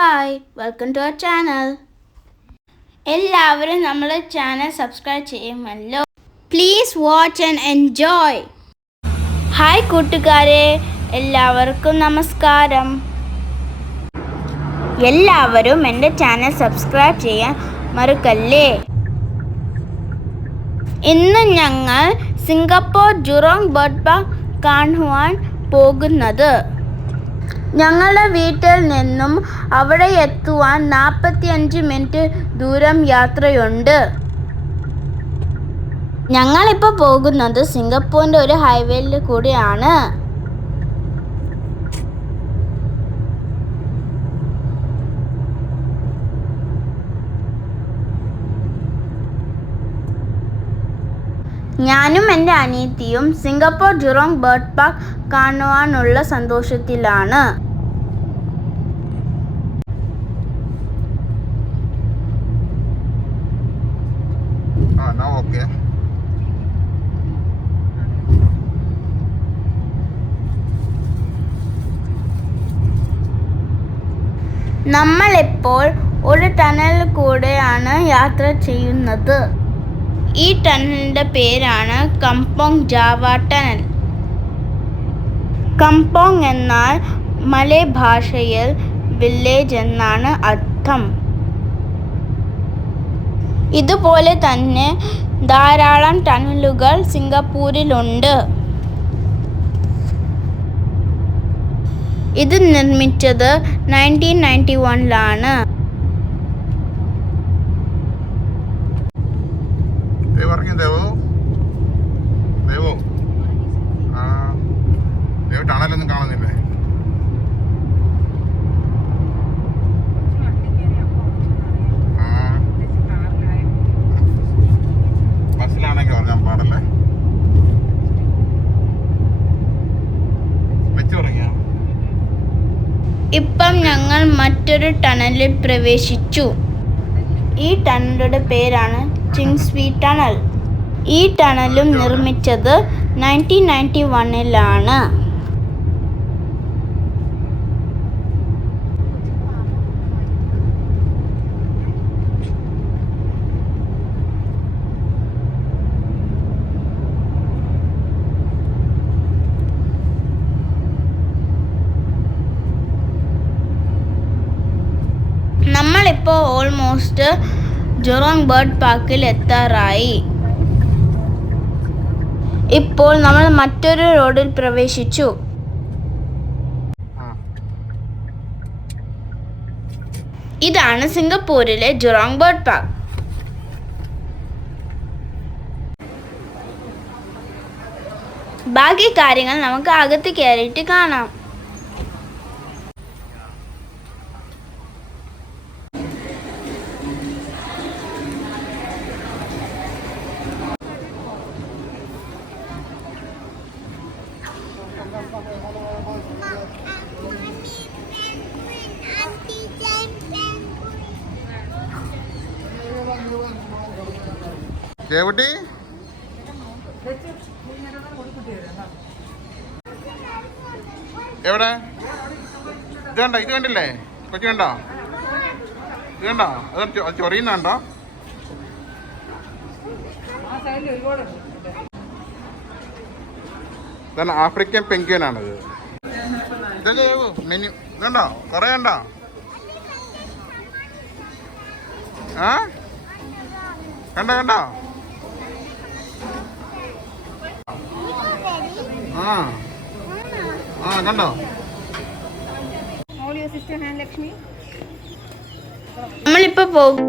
Hi, welcome to our channel. എല്ലാവരും നമ്മുടെ channel subscribe ചെയ്യുമല്ലോ. Please watch and enjoy. Hi കൂട്ടുകാരെ, എല്ലാവർക്കും നമസ്കാരം. എല്ലാവരും എൻ്റെ ചാനൽ സബ്സ്ക്രൈബ് ചെയ്യാൻ മറക്കല്ലേ. ഇന്ന് ഞങ്ങൾ സിംഗപ്പൂർ ജുറോങ് ബർഡ് പാർക്ക് കാണുവാൻ പോകുന്നത്. ഞങ്ങളുടെ വീട്ടിൽ നിന്നും അവിടെ എത്തുവാൻ 45 മിനിറ്റ് ദൂരം യാത്രയുണ്ട്. ഞങ്ങളിപ്പോൾ പോകുന്നത് സിംഗപ്പൂരിൻ്റെ ഒരു ഹൈവേയിൽ കൂടിയാണ്. ഞാനും എൻ്റെ അനിയത്തിയും സിംഗപ്പൂർ ജുറോങ് ബർഡ് പാർക്ക് കാണുവാനുള്ള സന്തോഷത്തിലാണ്. നമ്മളിപ്പോൾ ഒരു ടണലിൽ കൂടെയാണ് യാത്ര ചെയ്യുന്നത്. ഈ ടണലിൻ്റെ പേരാണ് കംപോങ് ജാവ ടണൽ. കംപോങ് എന്നാൽ മലയ ഭാഷയിൽ വില്ലേജ് എന്നാണ് അർത്ഥം. ഇതുപോലെ തന്നെ ധാരാളം ടണലുകൾ സിംഗപ്പൂരിലുണ്ട്. ഇത് നിർമ്മിച്ചത് 1991-ലാണ്. ടണലൊന്നും കാണുന്നില്ലേ? ബസ്സിലാണെങ്കിൽ പറഞ്ഞാൽ പാടല്ലേ. വെച്ചു തുടങ്ങിയ ഇപ്പം ഞങ്ങൾ മറ്റൊരു ടണലിൽ പ്രവേശിച്ചു. ഈ ടണലുടെ പേരാണ് ചിങ്സ്വി ടണൽ. ഈ ടണലും നിർമ്മിച്ചത് 1991-ലാണ്. നമ്മളിപ്പോൾ ഓൾമോസ്റ്റ് ജുറോങ് ബേർഡ് പാർക്കിൽ എത്താറായി. ഇപ്പോൾ നമ്മൾ മറ്റൊരു റോഡിൽ പ്രവേശിച്ചു. ഇതാണ് സിംഗപ്പൂരിലെ ജുറോങ് ബേർഡ് പാർക്ക്. ബാക്കി കാര്യങ്ങൾ നമുക്ക് അകത്ത് കയറിയിട്ട് കാണാം. കേവട്ടി എവിടെ? ഇത് കണ്ടോ? ഇത് കണ്ടില്ലേ? കൊച്ചു കണ്ടോ? ഇത് കണ്ടോ? അത് ചൊറിയുന്നുണ്ടോ? ഇതാണ് ആഫ്രിക്കൻ പെൻഗ്വിനാണിത്. ഇതല്ലേ മെനു. ഇതുണ്ടോ? കുറേ കണ്ടോ? ആ കണ്ടോ കണ്ടോ? കണ്ടോ? നമ്മളിപ്പോ പോകും.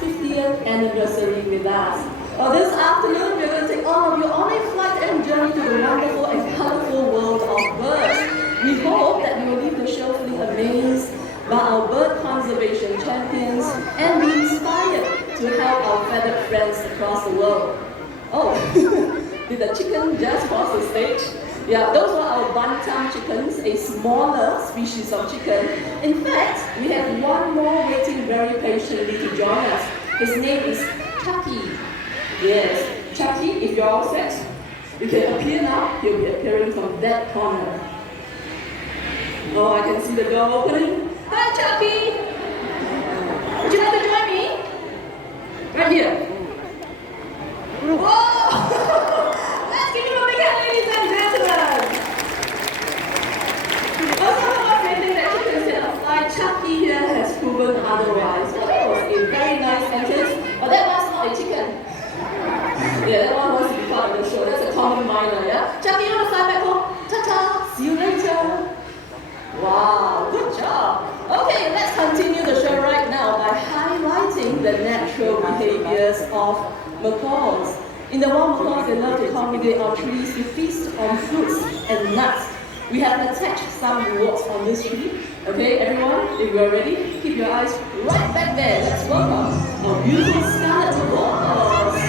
50th anniversary with us. Well, this afternoon, we're going to take all of you on a flight and journey to the wonderful and colorful world of birds. We hope that you will leave the show feeling amazed by our bird conservation champions and be inspired to help our feathered friends across the world. Oh, did the chicken just cross the stage? Yeah, those are our bantam chickens, a smaller species of chicken. In fact, we have one more waiting very patiently to join us. His name is Chucky. Yes, Chucky, if you're all set, you can appear now. He'll be appearing from that corner. Oh, I can see the door opening. Hi, Chucky! Would you like to join me? Right here. Whoa! Let's give him a big hand, ladies and gentlemen! Also, some of us may think that chickens cannot fly. Chucky here has proven otherwise. Well, that was a very nice sentence, but that was not a chicken. Yeah, that one wants to be part of the show. That's a common minor, yeah? Chucky, you want to fly back home? Ta-ta! See you later! Wow, good job! Okay, let's continue the show right now by highlighting the natural behaviors of macaws. In the wild, macaws, they love to congregate on trees to feast on fruits and nuts. We have attached some rewards on this tree. Okay, everyone, if you are ready, keep your eyes right back there. Let's welcome our beautiful scarlet macaws,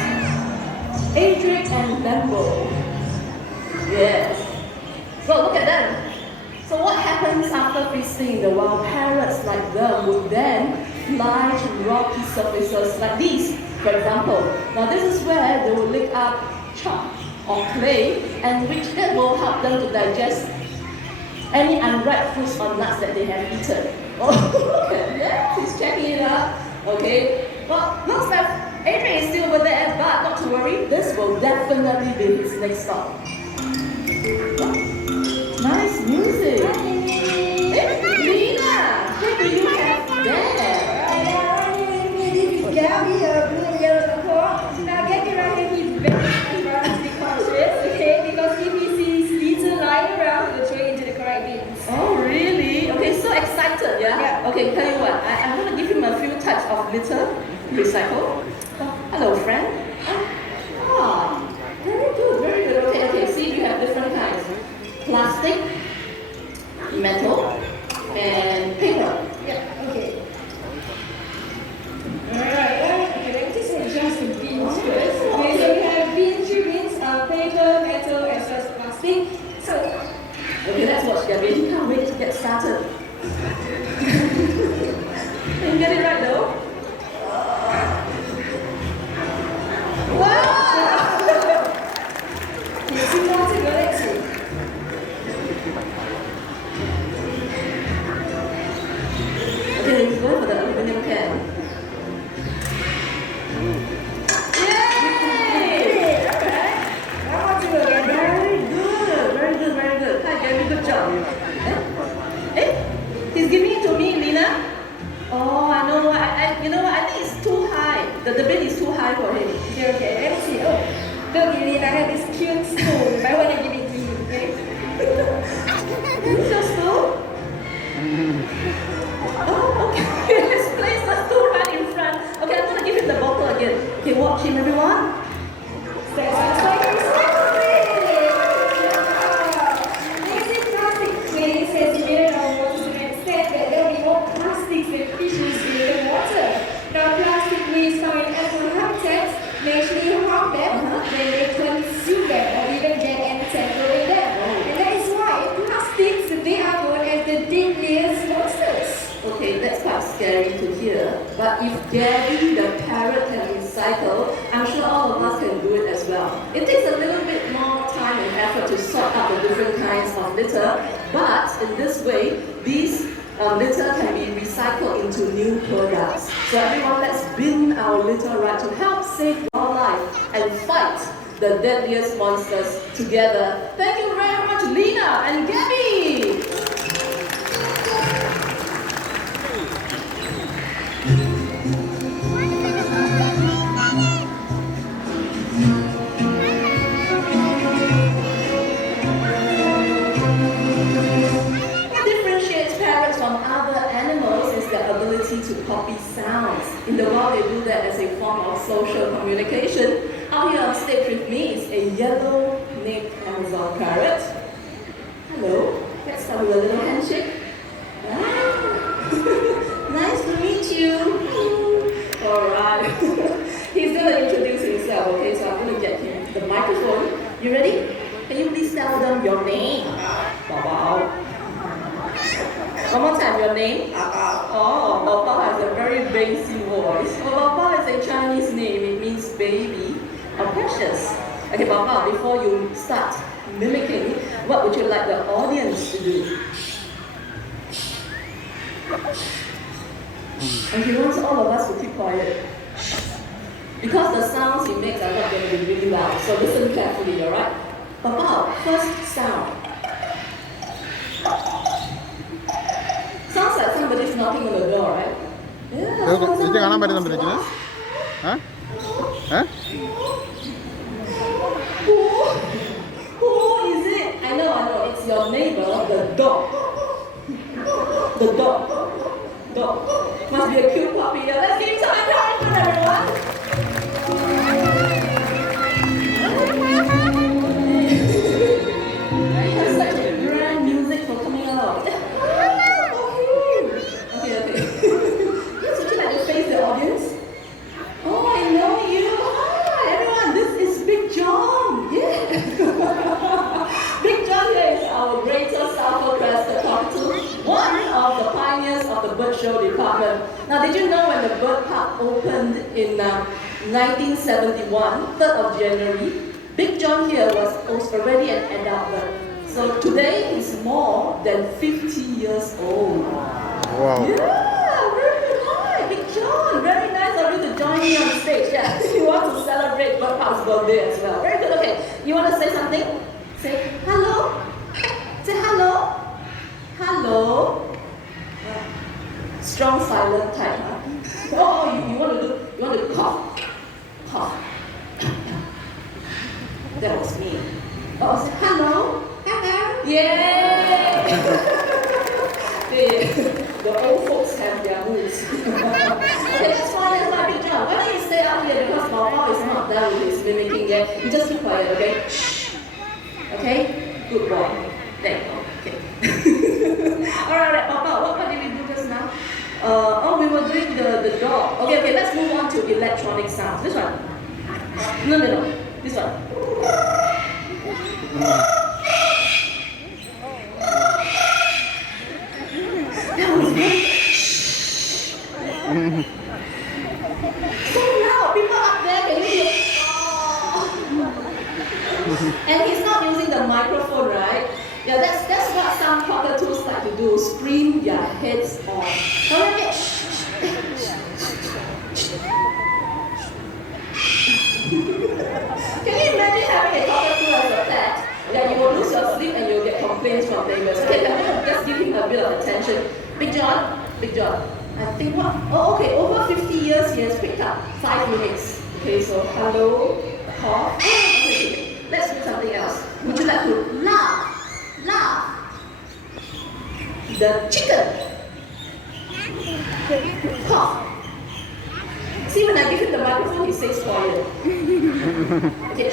Adric and Lambo. Yes. So look at them. So what happens after feasting? The wild parrots like them would then fly to rocky surfaces like these, for example. Now this is where they will lick up chalk or clay, and which that will help them to digest any unripe fruits or nuts that they have eaten. Oh, okay, yeah, he's checking it out. Okay, well, looks like Adrian is still over there, but not to worry, this will definitely be his next stop. Nice music. Hey, Lena, what do you have there? This is Gabby, a blue and yellow macaw. Now Gabby right here, he's very environmentally conscious, okay? Because if he sees litter lying around, he'll throw it into the correct bins. Oh, really? Okay, so excited, yeah? Yeah. Okay, tell you what, I'm going to give him a few types of litter, recycle. Oh, hello, friend. Ah, very good, very good. Okay, see, you have different kinds. Plastic, metal, and paper. Yeah, okay. Alright, okay, let me just adjust the bins first. Okay, so we have three bins, paper, metal, as well as plastic. So, Okay, let's watch Gabby. He can't wait to get started. Can you get it right though? Wow! you see more to go, let's see. Okay, let's go for the aluminum can. Yay! Alright. One more to go, Gabby. Very good, very good. Hi Gabby, good job. He's giving it to me, Lena. Oh, I know. You know what? I think it's too high. The bin is too high for him. Okay, let me see. Oh, look, Lena, I have this cute spoon. I want to give it to you, okay? Is it your stool? Oh, okay. Let's place the stool right in front. Okay, I'm gonna give him the bottle again. Okay, watch him, everyone. That's like recycling! Using plastic waste has made our water to an extent that there will be more plastics than fishes in the water. Now, plastic waste found in animal habitats may actually harm them when they consume them or even get entangled in them. And that is why plastics, they are known as the deadliest monsters. Okay, that's quite scary to hear. But if Gabby the parrot can recycle, I'm sure all of us can do it as well. It takes a little bit more time and effort to sort out the different kinds of litter, but in this way, these litter can be recycled into new products. So everyone, let's bin our litter right to help save wildlife and fight the deadliest monsters together. Thank you very much, Lena and Gabby! What differentiates parrots from other animals is their ability to copy sounds. In the wild, they do that as a form of social communication. Out here on stage with me is a yellow-necked Amazon parrot. Hello. Let's start with a little handshake. Nice to meet you. Alright. He's going to introduce himself, okay? So I'm going to get him the microphone. You ready? Can you please tell them your name? Bao. One more time, your name? Oh, Bao has a very bassy voice. Bao is a Chinese name. It means baby or precious. Okay, Bao, before you start mimicking, what would you like the audience to do? And he wants all of us to keep quiet. Because the sounds he makes are not going to be really loud. So listen carefully, alright? Papa, first sound. Sounds like somebody's knocking on the door, right? Yeah. Who is it? I know. It's your neighbor, the dog. The dog. Must be a cute puppy. Let's give him some encouragement, everyone. That's such a grand music for coming out. Okay. Yes, would you like to face the audience? Oh, I know you. Hi, everyone. This is Big John. Yeah. Big John here is our greater South-Crested cockatoo, one of the pioneers of the bird show department. Now, did you know when the bird park opened in 1971, 3rd of January, Big John here was already an adult bird. So today he's more than 50 years old. Wow. Yeah, very good. Hi, Big John. Very nice of you to join me on stage. Yeah, you want to celebrate Bird Park's birthday as well. Very good. Okay, you want to say something? Say hello. Say hello. Hello. Strong silent type. Huh? Oh, you want to cough. That was me. Oh, say hello. Hello. Yay! The old folks have their moves. Okay, that's fine, Big John. Why don't you stay out here because Bao is not done with his mimicking yet. You just keep quiet, okay? Shh. Okay? Good boy. There you go. Okay. Alright, Bao, what did we do just now? We were doing the dog. Okay, let's move on to electronic sounds. This one. No. This one. That was good. So loud, people up there, can you hear? And he's not using the microphone, right? Yeah, that's what some cockatoos like to do, scream their heads off. Alright, can you imagine having a cockatoo as a pet? Yeah, you will lose your sleep and you'll get complaints from neighbors. Okay, I'm going to just give him a bit of attention. Big John, I think what? Oh, okay, over 50 years he has picked up 5 minutes. Okay, so hello, cough. Okay. Let's do something else. Would you like to laugh? The chicken. Cough. See, when I give him the microphone, he stays quiet. Okay.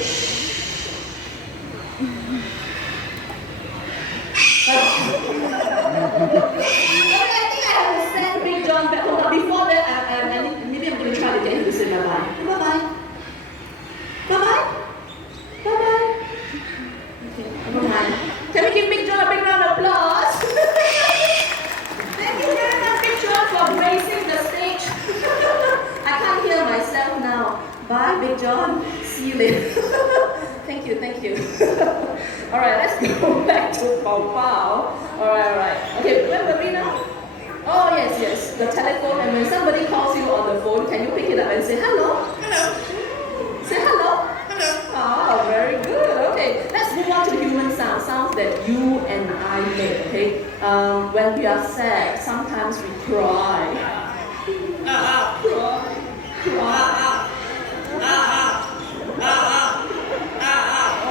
I think I have to send Big John back. Hold on. Before that, maybe I'm going to try to get him to say bye-bye. Bye-bye. Okay, bye-bye. Can we give Big John a big round of applause? Thank you very much, Big John, for gracing the stage. I can't hear myself now. Bye, Big John. See you later. Thank you. Alright, let's go back to Bao. Alright. Okay, where were we now? Oh, yes. The telephone. And when somebody calls you on the phone, can you pick it up and say hello? Hello. Say hello. Oh, very good. Okay, let's move on to human sounds that you and I make, okay? When we are sad, sometimes we cry.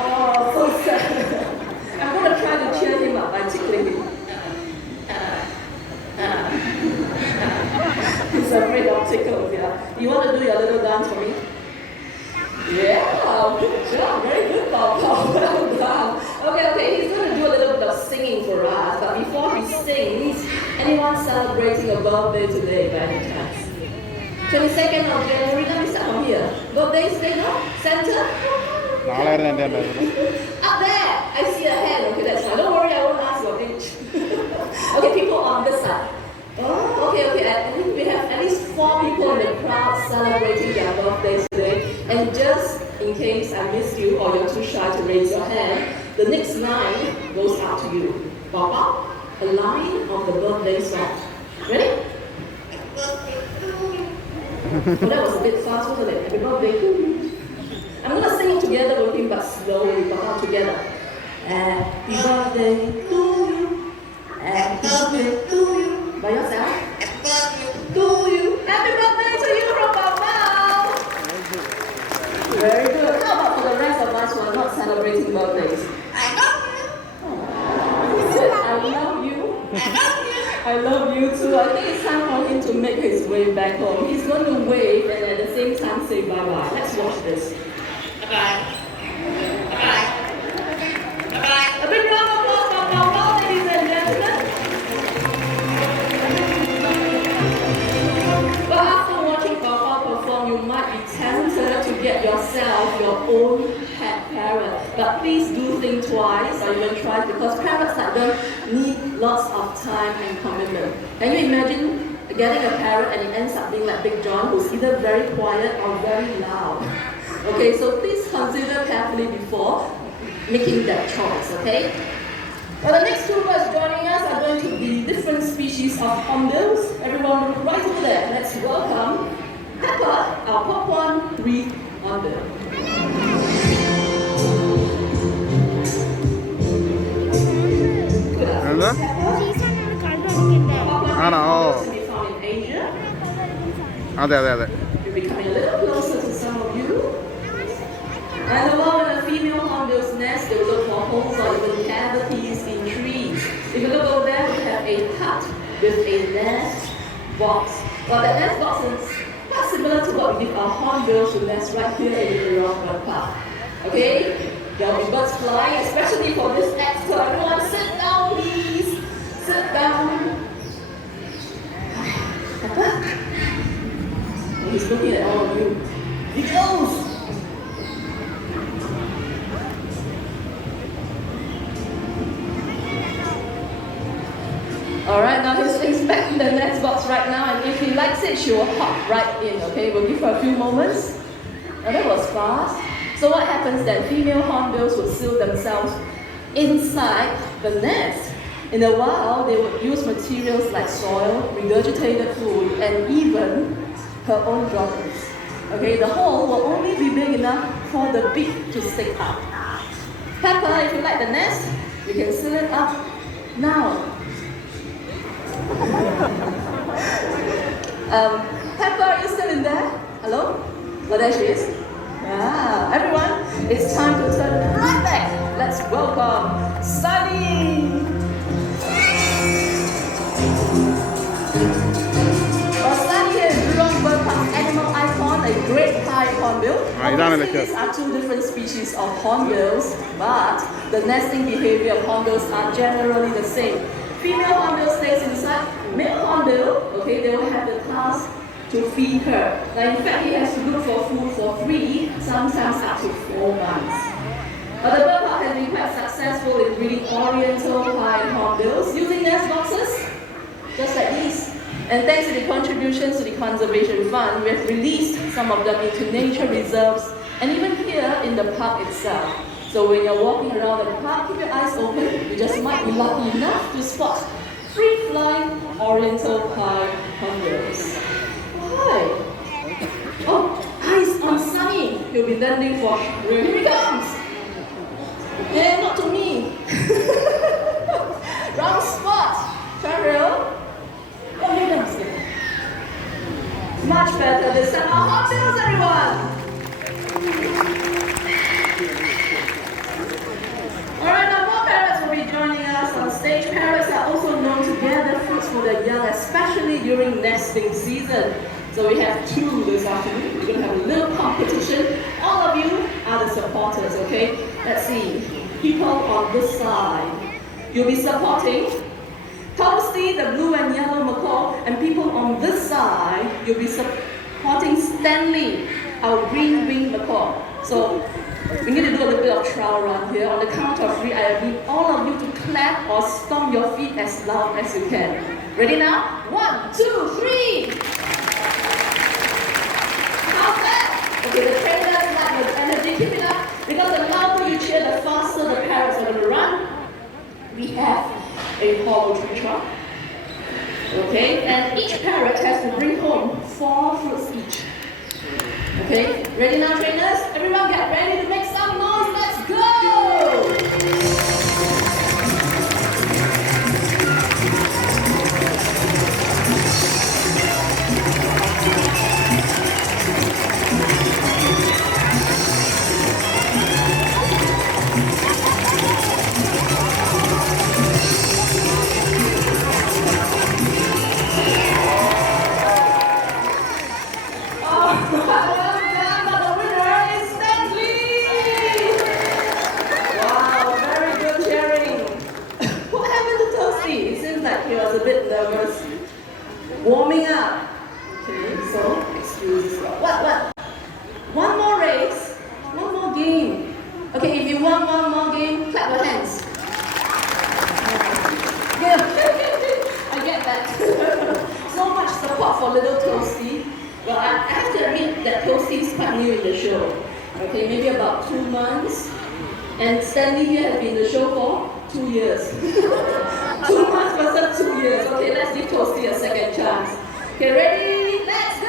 Oh, so sad. I'm going to try to cheer him up by tickling him. He's afraid of tickles, yeah. You want to do your little dance for me? Yeah, good job. Very good, Papa. Well done. Okay, he's going to do a little bit of singing for us. But before he sings, anyone celebrating a birthday today by any chance? 22nd of January, let me start from here. Birthday today, no? Center? Up there! I see a hand. Okay, that's fine. Don't worry, I won't ask your age. Okay, people on this side. Oh, okay. I think we have at least 4 people in the crowd celebrating their birthdays today. And just in case I missed you or you're too shy to raise your hand, the next line goes out to you. Papa, a line of the birthday song. Ready? Oh, that was a bit fast, wasn't it? Happy birthday to you. I'm going to sing it together with him, but slowly, but not together. Happy birthday to you. Happy birthday to you. By yourself? Happy birthday to you. Happy birthday to you from Papa. Very good. How about for the rest of us who are not celebrating birthdays? I love you. He said, I love you. I love you too. I think it's time for him to make his way back home. He's going to wave and at the same time say bye-bye. Let's watch this. Bye-bye. Bye-bye. Bye-bye. A big round of applause for Papa, ladies and gentlemen. But after watching Papa perform, you might be tempted to get yourself your own pet parrot. But please do think twice or even try, because parrots like them need lots of time and commitment. Can you imagine getting a parrot and it ends up being like Big John, who's either very quiet or very loud? Okay, so please consider carefully before making that choice, okay? Well, the next 2 birds joining us are going to be different species of hornbills. Everyone look right over there. Let's welcome Pepper, our Papuan breed hornbill. Good afternoon, Pepper. Papuan can be found in Asia. You're becoming a little closer to some of you. And along with the female hornbill's nest, they will look for holes or even cavities in trees. If you look over there, we have a hut with a nest box. Well, that nest box is quite similar to what we give our hornbills to nest right here in the Jurong Bird Park. Okay? There will be birds flying, especially for this act. So everyone sit down, please. Sit down. Oh, he's looking at all of you. He goes! Alright, now he's inspecting the nest box right now, and if he likes it, she will hop right in, okay? We'll give her a few moments. Oh, that was fast. So what happens then? Female hornbills will seal themselves inside the nest. In a while, they would use materials like soil, regurgitated food, and even her own droppings. Okay, the hole will only be big enough for the beak to stick out. Pepper, if you like the nest, you can seal it up now. Pepper, are you still in there? Hello? Oh, there she is. Yeah, everyone, it's time to turn right back. Let's welcome Sunny. Sunny is Jurong Bird Park animal icon, a great Thai hornbill. Obviously, these are 2 different species of hornbills, but the nesting behavior of hornbills are generally the same. Female hornbill stays inside. Male hornbill, okay, they will have the task to feed her. Now, in fact, he has to look for food for 3, sometimes up to 4 months. But the bird park has been quite successful in breeding oriental pine hornbills using nest boxes, just like these. And thanks to the contributions to the Conservation Fund, we have released some of them into nature reserves and even here in the park itself. So when you're walking around the park, keep your eyes open. You just might be lucky enough to spot free-flying oriental pine hornbills. Hi! Oh, eyes on Sunny. He'll be landing for here he comes. Hey, not to me. Wrong spot. Turn around. Oh, no, no, much better this time. Our hornbills, everyone. Alright, now more parrots will be joining us on stage. Parrots are also known to gather fruits for their young, especially during nesting season. So we have 2 2 this afternoon. We're going to have a little competition. All of you are the supporters, okay? Let's see. People on this side, you'll be supporting Toasty, the blue and yellow macaw, and people on this side, you'll be supporting Stanley, our green-winged macaw. So we need to do a little bit of trial run here. On the count of 3, I need all of you to clap or stomp your feet as loud as you can. Ready now? 1, 2, 3! How's that? Okay, the trainers like the energy. Keep it up. Because the louder you cheer, the faster the parrots are going to run. We have a hollow tree trunk. Okay, and each parrot has to bring home 4 fruits each. Okay, ready now, trainers? Everyone get ready to make some noise. Let's go! Warming up. Okay, so excuses. What? One more race, one more game. Okay, if you want one more game, clap your hands. Yeah, I get that. So much support for little Toasty. Well, I have to admit that Toasty is quite new in the show. Okay, maybe about 2 months. And Stanley here has been in the show for 2 years. 2 months versus 2 years. Okay, let's give Toasty a second chance. Okay, ready? Let's go!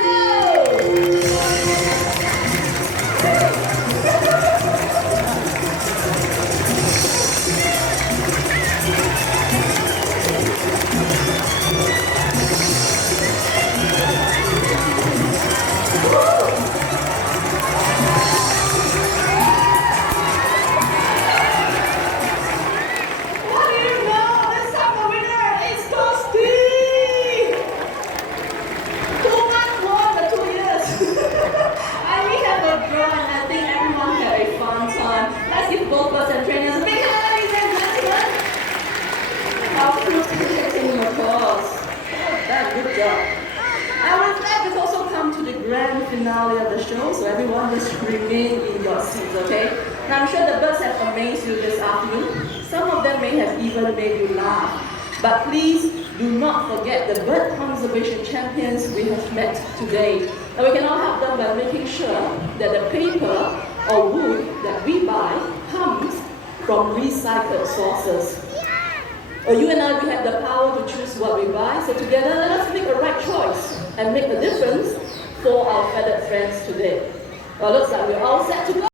Good job. And with that, we've also come to the grand finale of the show, so everyone just remain in your seats, okay? Now I'm sure the birds have amazed you this afternoon. Some of them may have even made you laugh. But please do not forget the bird conservation champions we have met today. And we can all help them by making sure that the paper or wood that we buy comes from recycled sources. You and I, we have the power to choose what we buy, so together let us make a right choice and make a difference for our feathered friends today. Well, looks like we're all set to go.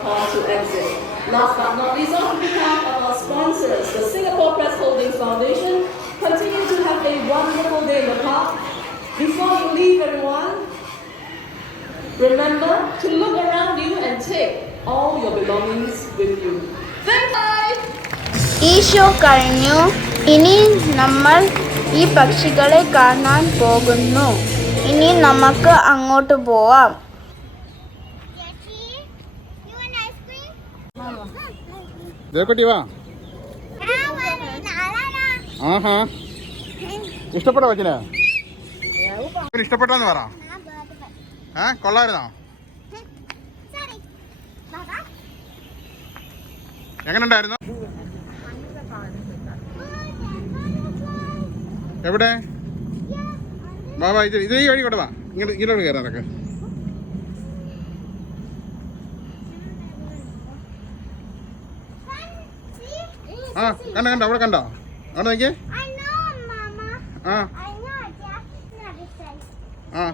upon to exit. Last but not least, on behalf of our sponsors, the Singapore Press Holdings Foundation, continue to have a wonderful day in the park. Before you leave, everyone, remember to look around you and take all your belongings with you. Thank you. ഈ show കഴിഞ്ഞു. ഇനി നമ്മൾ ഈ പക്ഷികളെ കാണാൻ പോകുന്നു. ഇനി നമുക്ക് അങ്ങോട്ട് പോവാം. ദേവക്കുട്ടി വാ. ആഹാ, ഇഷ്ടപ്പെട്ടോ കൊച്ചിന്? ഇഷ്ടപ്പെട്ടോന്ന് പറ. കൊള്ളായിരുന്നോ? എങ്ങനെ ഉണ്ടായിരുന്നു? എവിടെ? ബാബാ ഇത് ഈ വഴി കൂടെ വാ. ഇങ്ങോട്ട് കയറാം നിനക്ക്. ആ കണ്ടോ അവിടെ കണ്ടോ? അവിടെ നോക്കിയേ. ആ ആ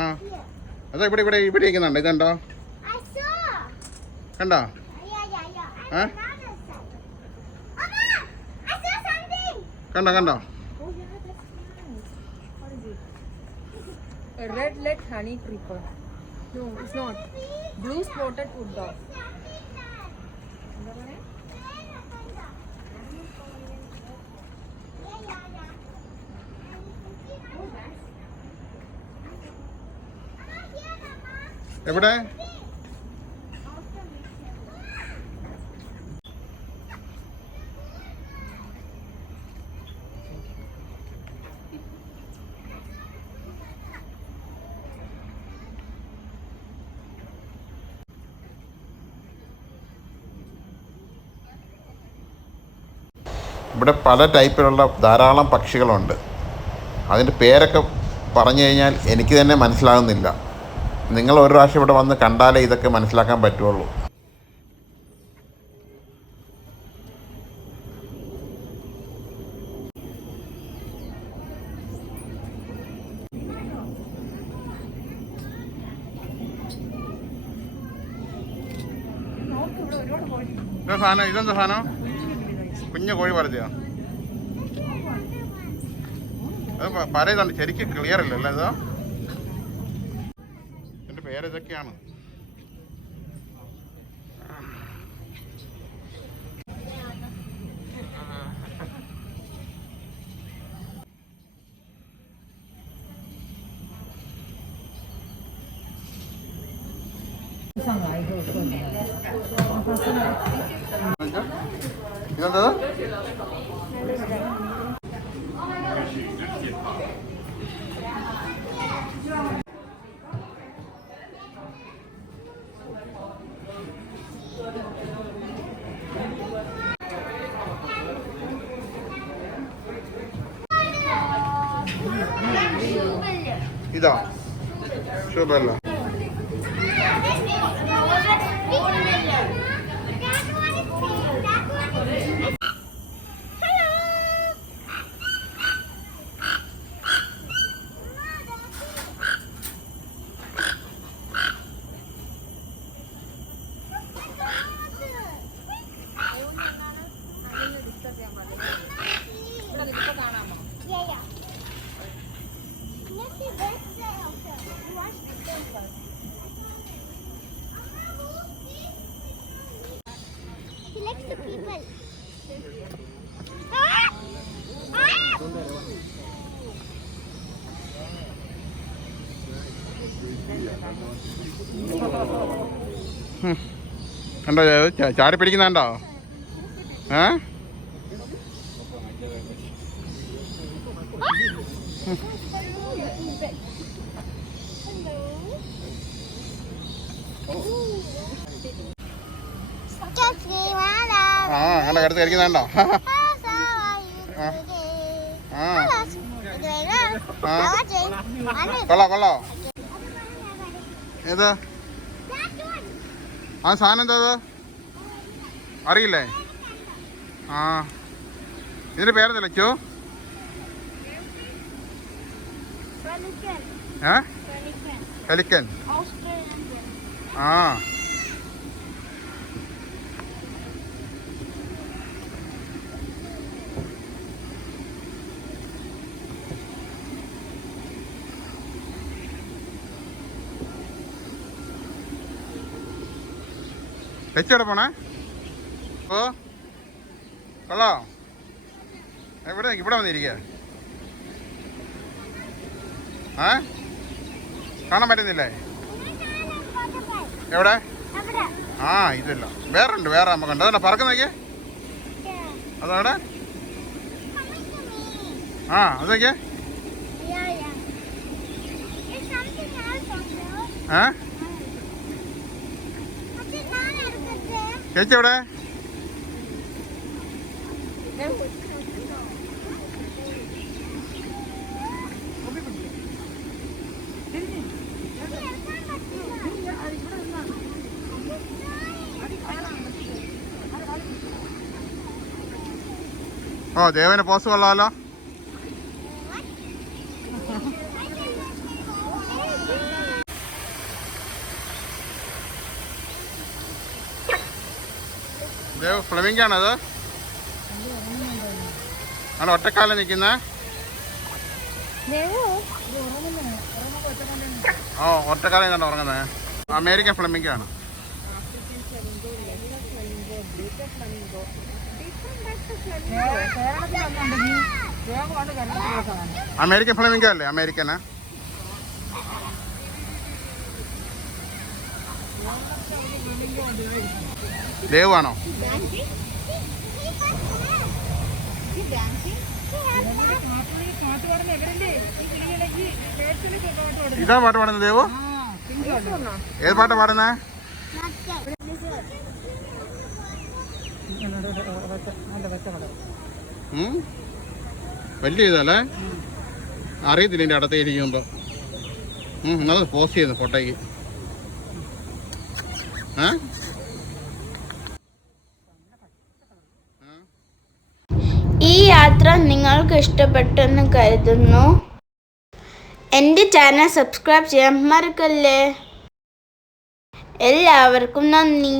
ആ അതാ ഇവിടെ ഇരിക്കുന്നുണ്ട്. ഇതുണ്ടോ? കണ്ടോ? ആ കണ്ടോ? A red-legged honey creeper. No, it's not. Blue spotted wood dog. എവിടെ? ഇവിടെ പല ടൈപ്പിലുള്ള ധാരാളം പക്ഷികളുണ്ട്. അതിൻ്റെ പേരൊക്കെ പറഞ്ഞു കഴിഞ്ഞാൽ എനിക്ക് തന്നെ മനസ്സിലാകുന്നില്ല. നിങ്ങൾ ഒരു പ്രാവശ്യം ഇവിടെ വന്ന് കണ്ടാലേ ഇതൊക്കെ മനസ്സിലാക്കാൻ പറ്റുള്ളൂ. ഇതെന്താ സാധനം? കുഞ്ഞു കോഴി പറത്തിയോ? അത് പറയുന്നുണ്ട്, ശരിക്കും ക്ലിയർ അല്ലല്ലോ ഇതോ. എൻ്റെ പേരിതൊക്കെയാണ്. ഇതെന്താ? ഇതാ ശുഭല്ല. കണ്ടോ ചാടി പിടിക്കുന്നുണ്ടോ? കണ്ട കടുത്ത് കരിക്കുന്നുണ്ടോ? കൊള്ളോ ഏതാ ആ സാധനം? എന്താ അറിയില്ലേ? ആ ഇതിന്റെ പേരെന്താ ലച്ചു? പെലിക്കൻ. ആ എവിടെ പോണേ? ഓ കൊള്ളോ, ഇവിടെ വന്നിരിക്കുക. കാണാൻ പറ്റുന്നില്ലേ? എവിടെ? ആ ഇതില്ല, വേറെ അമ്മ കണ്ടോ? അതല്ല പറക്കുന്ന നോക്കിയേ, അതവിടെ. ആ അത് നോക്കിയേ. ചേച്ചി എവിടെ? ഓ ദേവന് പോസ് കൊള്ളാമല്ലോ. ദേവ് ഫ്ലമിംഗാണത്? ആണ് ഒറ്റക്കാലം നിൽക്കുന്നത്. ഓ ഒറ്റക്കാലം കണ്ട് ഉറങ്ങുന്നത്. അമേരിക്കൻ ഫ്ലമിംഗാണ്. അമേരിക്കൻ ഫ്ലമിംഗോ അല്ലേ? അമേരിക്കനാ? ദേവാണോ? ഇതാ പാട്ട് പാടുന്നത് ദേവു? ഏത് പാട്ടാ പാടുന്നേ? വലിയ ഇതല്ലേ? അറിയത്തില്ല എൻ്റെ അടുത്ത് ഇരിക്കുമ്പോ. അത് പോസ്റ്റ് ചെയ്യുന്നു ഫോട്ടോയ്ക്ക്. ഈ യാത്ര നിങ്ങൾക്ക് ഇഷ്ടപ്പെട്ടെന്ന് കരുതുന്നു. എൻ്റെ ചാനൽ സബ്സ്ക്രൈബ് ചെയ്യാൻ മറക്കല്ലേ. എല്ലാവർക്കും നന്ദി.